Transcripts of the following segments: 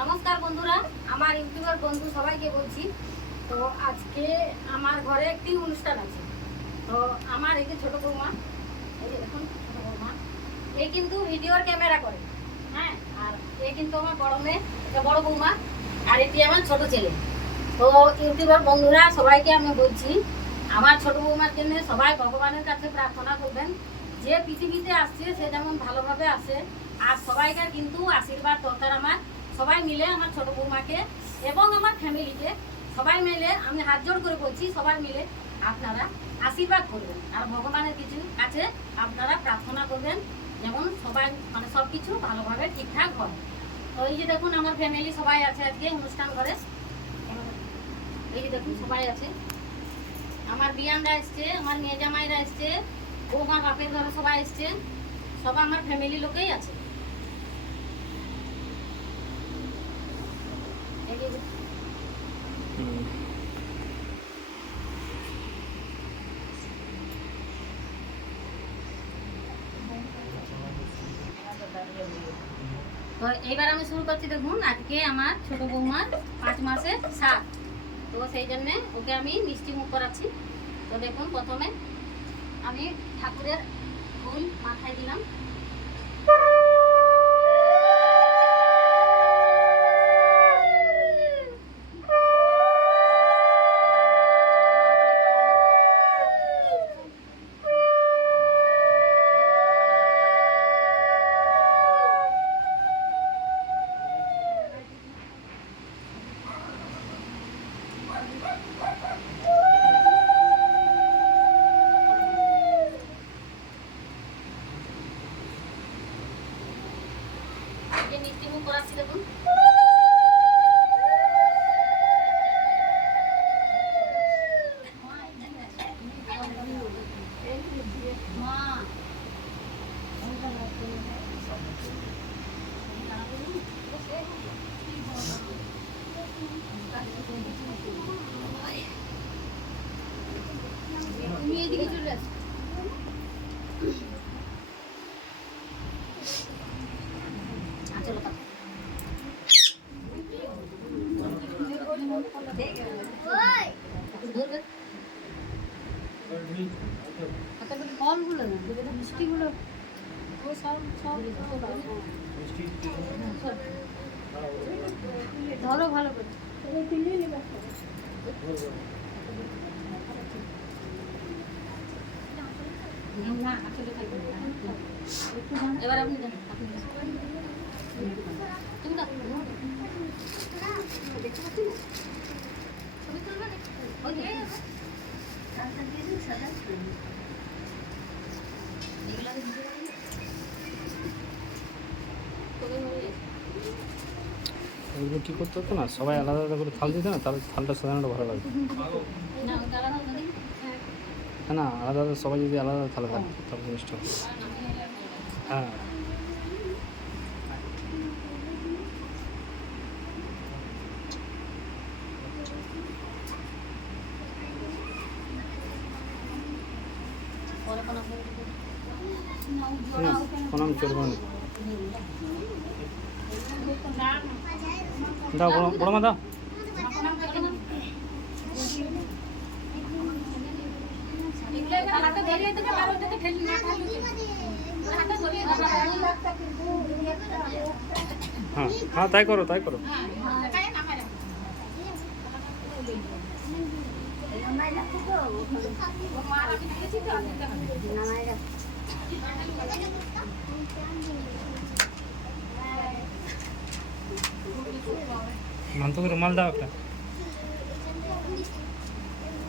নমস্কার বন্ধুরা, আমার ইউটিউবার বন্ধু সবাইকে বলছি, তো আজকে আমার ঘরে একটি অনুষ্ঠান আছে। তো আমার এই যে ছোটো বৌমা, এই যে দেখুন, ছোটো বৌমা, এ কিন্তু ভিডিওর ক্যামেরা করে হ্যাঁ? আর এ কিন্তু আমার বড় মেয়ে, এটা বড় বৌমা, আর এটি আমার ছোট ছেলে। তো ইউটিউবার বন্ধুরা, সবাইকে আমি বলছি, আমার ছোট বৌমার জন্য সবাই ভগবানের কাছে প্রার্থনা করবেন, যে পৃথিবীতে আসছে, সে যেমন ভালোভাবে আসে, আর সবাইকার কিন্তু আশীর্বাদ দরকার আমার। সবাই মিলে আমার ছোট বৌমাকে এবং আমার ফ্যামিলিকে সবাই মিলে আমি হাত জোড় করে বলছি, সবাই মিলে আপনারা আশীর্বাদ করবেন। আর ভগবানের কিছু কাছে আপনারা প্রার্থনা করবেন যেমন সবাই মানে সব কিছু ভালোভাবে ঠিকঠাক হয়। তো এই যে দেখুন আমার ফ্যামিলি সবাই আছে আজকে অনুষ্ঠান করে এই যে দেখুন সবাই আছে। আমার বিয়ানরা এসছে, আমার মেয়ে জামাইরা এসছে বৌমার বাপের ঘরে সবাই এসছে। সব আমার ফ্যামিলি লোকেই আছে এই যে তো এইবার আমি শুরু করছি দেখুন, আজকে আমার ছোট বৌমার পাঁচ মাসের সাত তো সেই জন্যে ওকে আমি মিষ্টি মুখ করাচ্ছি। তো দেখুন, প্রথমে আমি ঠাকুরের ফুল মাথায় দিলাম। ফলগুলো না মিষ্টিগুলো ধরো ভালো করে এবার এগুলো কী করতে হতো না? সবাই আলাদা আলাদা করে থাল দিত না? তাহলে থালটা সাজানোটা ভালো লাগতো না ওটা আলাদা আলাদা দিই। হ্যাঁ না আলাদা আলাদা সবাই যদি আলাদা আলাদা থালে থাকে তাহলে জিনিসটা হ্যাঁ। প্রণাম চলবে দাও বড় মা দাও হাতে ধরিয়ে দেবে কারণ থেকে ঠেলি না ঠালি হাতে ধরিয়ে দেবে হ্যাঁ হ্যাঁ তাই করো তাই করো। মান্তকে রুমাল দাও একটা।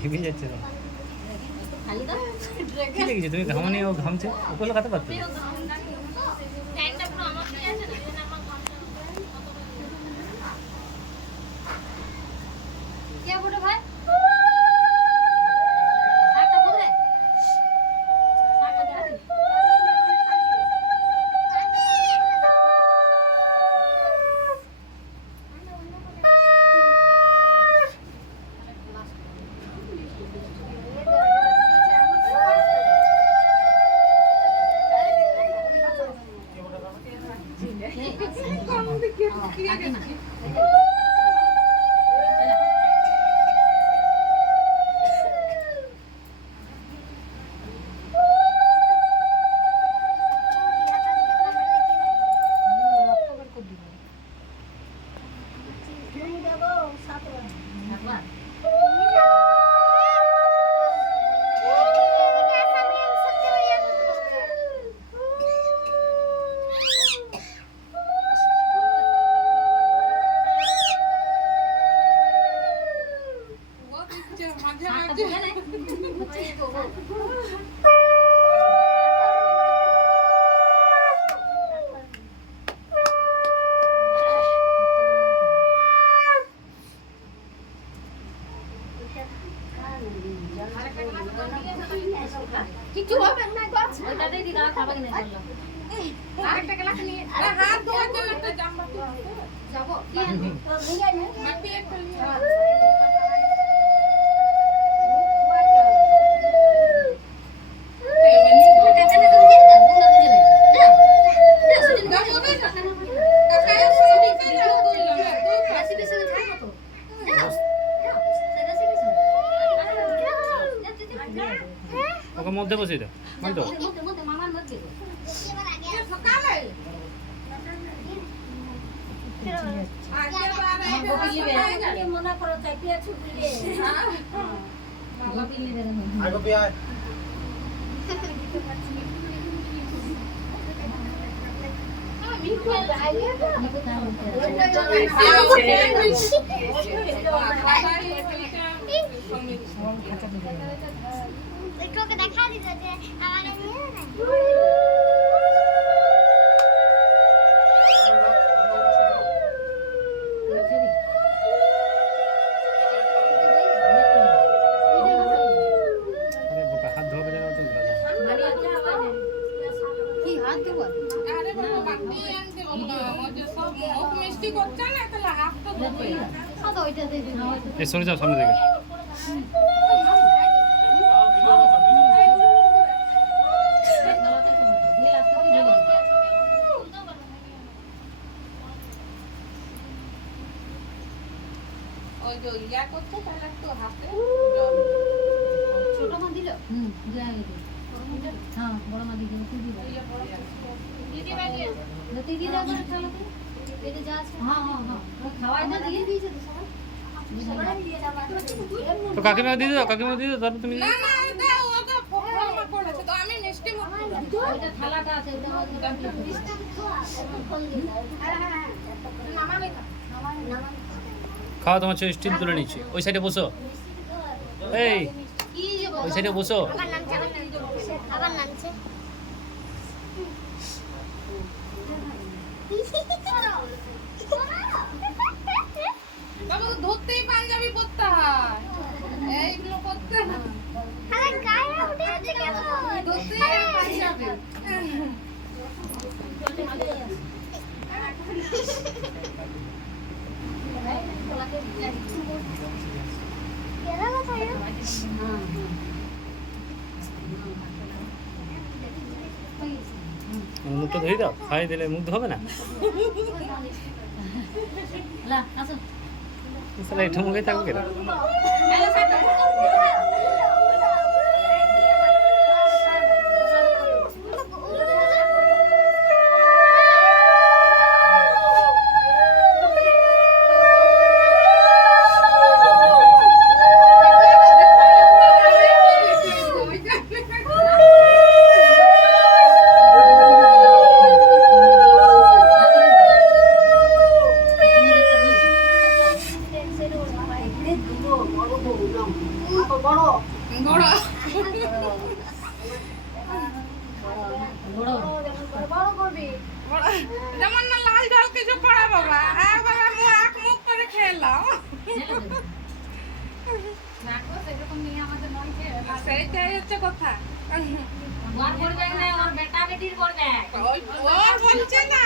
ঘেমে যাচ্ছে খালি দাও। কি লেগেছে? তুমি ঘামনি ও ঘামছে? ওগুলো খাতে পারতো কিছু ওকে মধ্যে বসিয়ে দাও তো সকালে আজকে বারে মনে করো চাইতে আছো দিলে আগে বিয়ায় তোকে দেখা দিত যে আমার নিয়ে না এই সরে যাও সামনে থেকে। ছোট মা দিল? হুম হ্যাঁ বড় মা দিল দিদি দিদি দাও করে চালাতে পেটে যা আছে? খাওয়াই না দিয়ে দিয়েছে তো সবাই। তো কাকিমা দিয়ে দাও কাকিমা দিয়ে দাও তুমি খাওয়া তোমার স্টিল তুলে নিচ্ছি। ওই সাইডে বসো। এই ওই সাইডে বসো। আবার নামছে আবার নামছে আবার নামছে বাবা তো ধরতেই পাঞ্জাবি পরতে হয়। এইগুলো পরতে হয়। আরে গায়ে উঠে আছে কেন? ধরতেই পাঞ্জাবি। মুখটা ধরে দাও খাই দিলে মুখ হবে না। লা আসো তাহলে এটা মুখে থাকবে কেন বড় বলছে না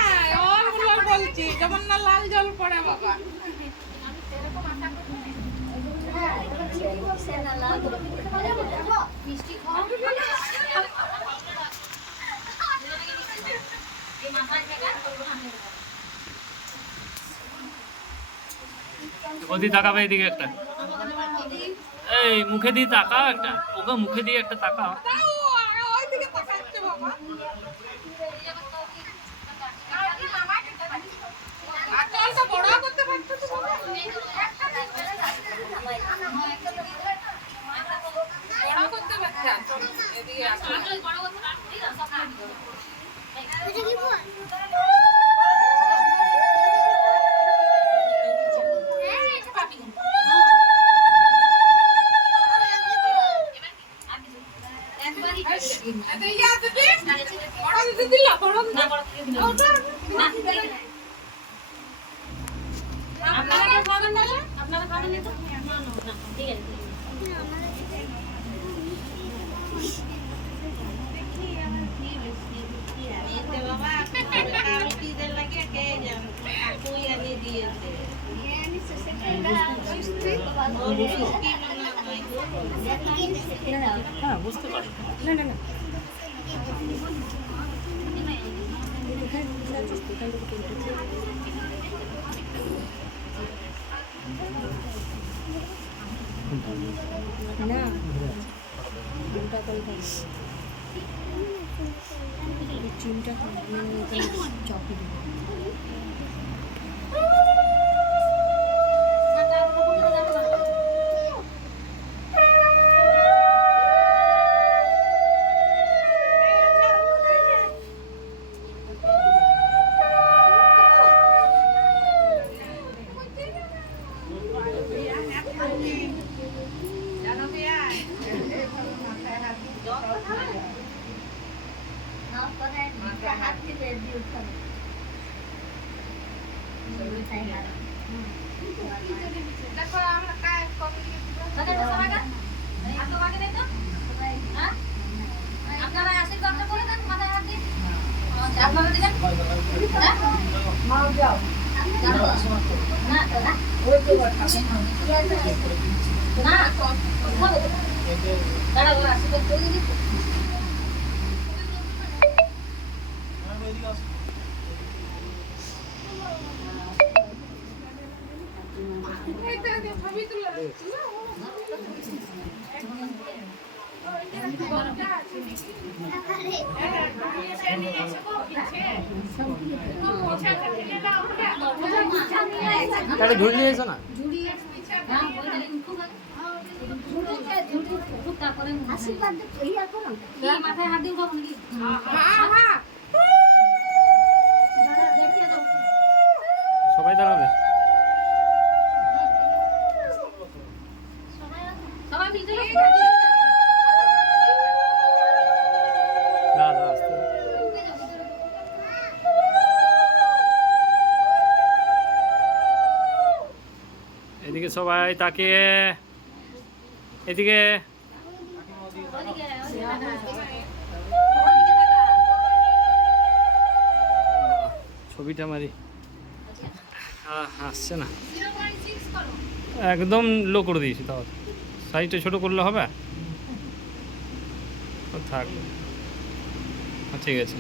ওরগুলো বলছি যেমন না লাল জল পড়ে বাবা। মিষ্টি ওদি তাকাবে এদিকে একটা। এই মুখে দিয়ে তাকাও একটা। ওকে মুখে দিয়ে একটা তাকাচ্ছে বাবা আঁচলটা বড় করতে পারছ তো বাবা? বড় করতে পারছে আঁচল। এদিকে আঁচল। এটা কি বল এত ইয়ে আছে কি? বড় দিদি দিল, বড় দিদি। ওটা। আপনারা কেউ খাবেন না আপনারা খাবেন না তো না, ঠিক আছে হ্যাঁ বুঝতে পারো দেখো আমরা কাজ করি দাদা এটা সবাই গান আপনার না দাদা ওরা আশীর্বাদ করে দিবি এই তো এই তো ছবি তুলে রাখছি না একটা ঝুলিয়ে এসো না। ঝুড়ি ঝুড়ি সবাই দাঁড়াবে। এদিকে সবাই তাকিয়ে এদিকে ছবিটা মারি। আসছে না। একদম লো করে দিয়েছি তাও। সাইজটা ছোট করলে হবে? থাক। ঠিক আছে।